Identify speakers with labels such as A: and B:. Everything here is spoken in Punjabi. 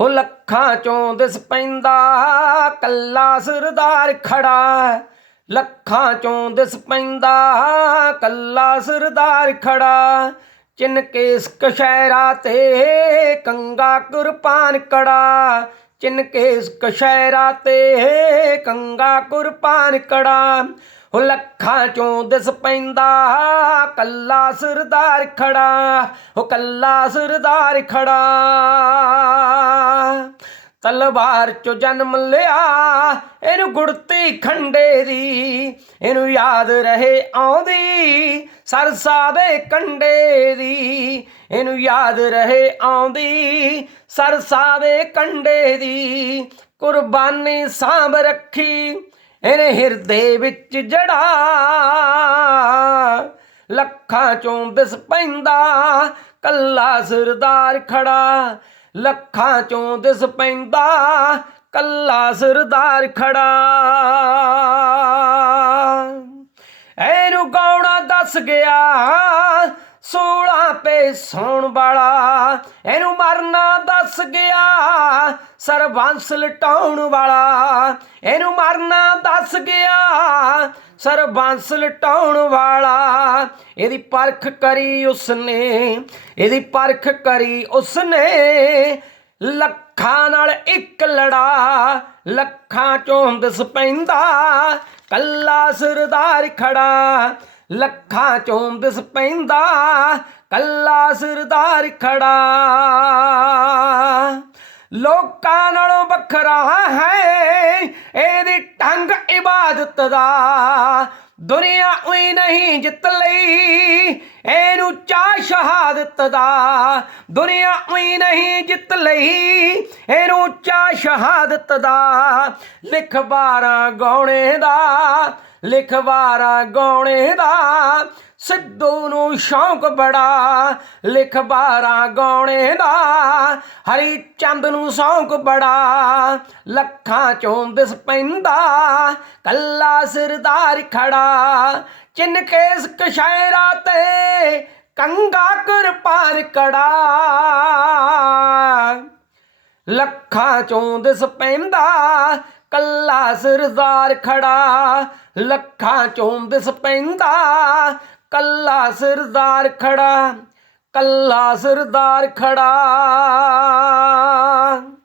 A: ਹੋ ਲੱਖਾਂ ਚੋਂ ਦਿਸ ਪੈਂਦਾ, ਕੱਲਾ ਸਰਦਾਰ ਖੜਾ ਲੱਖਾਂ ਚੋਂ ਦਿਸ ਪੈਂਦਾ, ਕੱਲਾ ਸਰਦਾਰ ਖੜਾ ਚਿੰਨ ਕੇਸ ਕਸ਼ੈਰਾ ਤੇ ਕੰਗਾ ਕੁਰਬਾਨ ਕੜਾ ਚਿੰਨ ਕੇਸ ਕਸ਼ੈਰਾ ਤੇ ਕੰਗਾ ਕੁਰਬਾਨ ਕੜਾ। ਹੋ ਲੱਖਾਂ ਚੋਂ ਦਿਸ ਪੈਂਦਾ, ਕੱਲਾ ਸਰਦਾਰ ਖੜਾ ਉਹ ਕੱਲਾ ਸਰਦਾਰ ਖੜਾ। ਤਲਵਾਰ ਚੋਂ ਜਨਮ ਲਿਆ। ਇਹਨੂੰ ਗੁੜਤੀ ਖੰਡੇ ਦੀ, ਇਹਨੂੰ ਯਾਦ ਰਹੇ ਆਉਂਦੀ। ਸਰਸਾ ਦੇ ਕੰਡੇ ਦੀ, ਇਹਨੂੰ ਯਾਦ ਰਹੇ ਆਉਂਦੀ। ਸਰਸਾ ਦੇ ਕੰਡੇ ਦੀ ਕੁਰਬਾਨੀ ਸਾਂਭ ਰੱਖੀ, ਇਹਨੇ ਹਿਰਦੇ ਵਿੱਚ ਜੜਾ। ਲੱਖਾਂ ਚੋਂ ਦਿਸ ਪੈਂਦਾ, ਕੱਲਾ ਸਰਦਾਰ ਖੜਾ। ਲੱਖਾਂ ਚੋਂ ਦਿਸ ਪੈਂਦਾ, ਕੱਲਾ ਸਰਦਾਰ ਖੜਾ। ਇਹਨੂੰ ਗਾਉਣਾ ਦੱਸ ਗਿਆ? ਸੋਲਾ ਪੇ ਸੌਣ ਵਾਲਾ। ਇਹਨੂੰ ਮਰਨਾ ਦੱਸ ਗਿਆ, ਸਰਬੰਸ ਲਟਾਉਣ ਵਾਲਾ। ਇਹਨੂੰ ਮਰਨਾ ਦੱਸ ਗਿਆ, ਸਰਬੰਸ ਲਟਾਉਣ ਵਾਲਾ। ਇਹਦੀ ਪਰਖ ਕਰੀ ਉਸਨੇ, ਇਹਦੀ ਪਰਖ ਕਰੀ ਉਸਨੇ। ਲੱਖਾਂ ਨਾਲ ਇੱਕ ਲੜਾ, ਲੱਖਾਂ ਚੋਂ ਦਿਸ ਪੈਂਦਾ, ਕੱਲਾ ਸਰਦਾਰ ਖੜਾ। ਲੱਖਾਂ ਚੋਂ ਦਿਸ ਪੈਂਦਾ, ਕੱਲਾ ਸਰਦਾਰ ਖੜਾ। ਲੋਕਾਂ ਨਾਲੋਂ ਵੱਖਰਾ ਹੈ, ਇਹਦੀ ਢੰਗ ਇਬਾਦਤ ਦਾ। ਦੁਨੀਆ ਉਈ ਨਹੀਂ ਜਿੱਤ ਲਈ, ਇਹਨੂੰ ਚਾਹ ਸ਼ਹਾਦਤ ਦਾ। ਦੁਨੀਆ ਉਈ ਨਹੀਂ ਜਿੱਤ ਲਈ, ਇਹਨੂੰ ਚਾਹ ਸ਼ਹਾਦਤ ਦਾ। ਲਿਖ ਬਾਰਾਂ ਗਾਉਣੇ ਦਾ, ਲਿਖ ਬਾਰਾਂ ਗਾਉਣੇ ਦਾ ਸਿੱਧੂ ਨੂੰ ਸ਼ੌਂਕ ਬੜਾ, ਲਿਖ ਬਾਰਾਂ ਗਾਉਣੇ ਦਾ। ਹਰੀ ਚੰਦ ਨੂੰ ਸ਼ੌਂਕ ਬੜਾ, ਲੱਖਾਂ ਚੋਂ ਦਿਸ ਪੈਂਦਾ। ਕੱਲਾ ਸਰਦਾਰ ਖੜਾ, ਚਿੰਨ ਕੇਸ ਕਸ਼ੈਰਾ ਤੇ ਕੰਗਾ ਕੁਰਬਾਨ ਕੜਾ। ਲੱਖਾਂ ਚੋਂ ਦਿਸ ਪੈਂਦਾ, ਕੱਲਾ ਸਰਦਾਰ ਖੜਾ, ਲੱਖਾਂ ਚੋਂ ਦਿਸ ਪੈਂਦਾ। ਕੱਲਾ ਸਰਦਾਰ ਖੜਾ ਕੱਲਾ ਸਰਦਾਰ ਖੜਾ।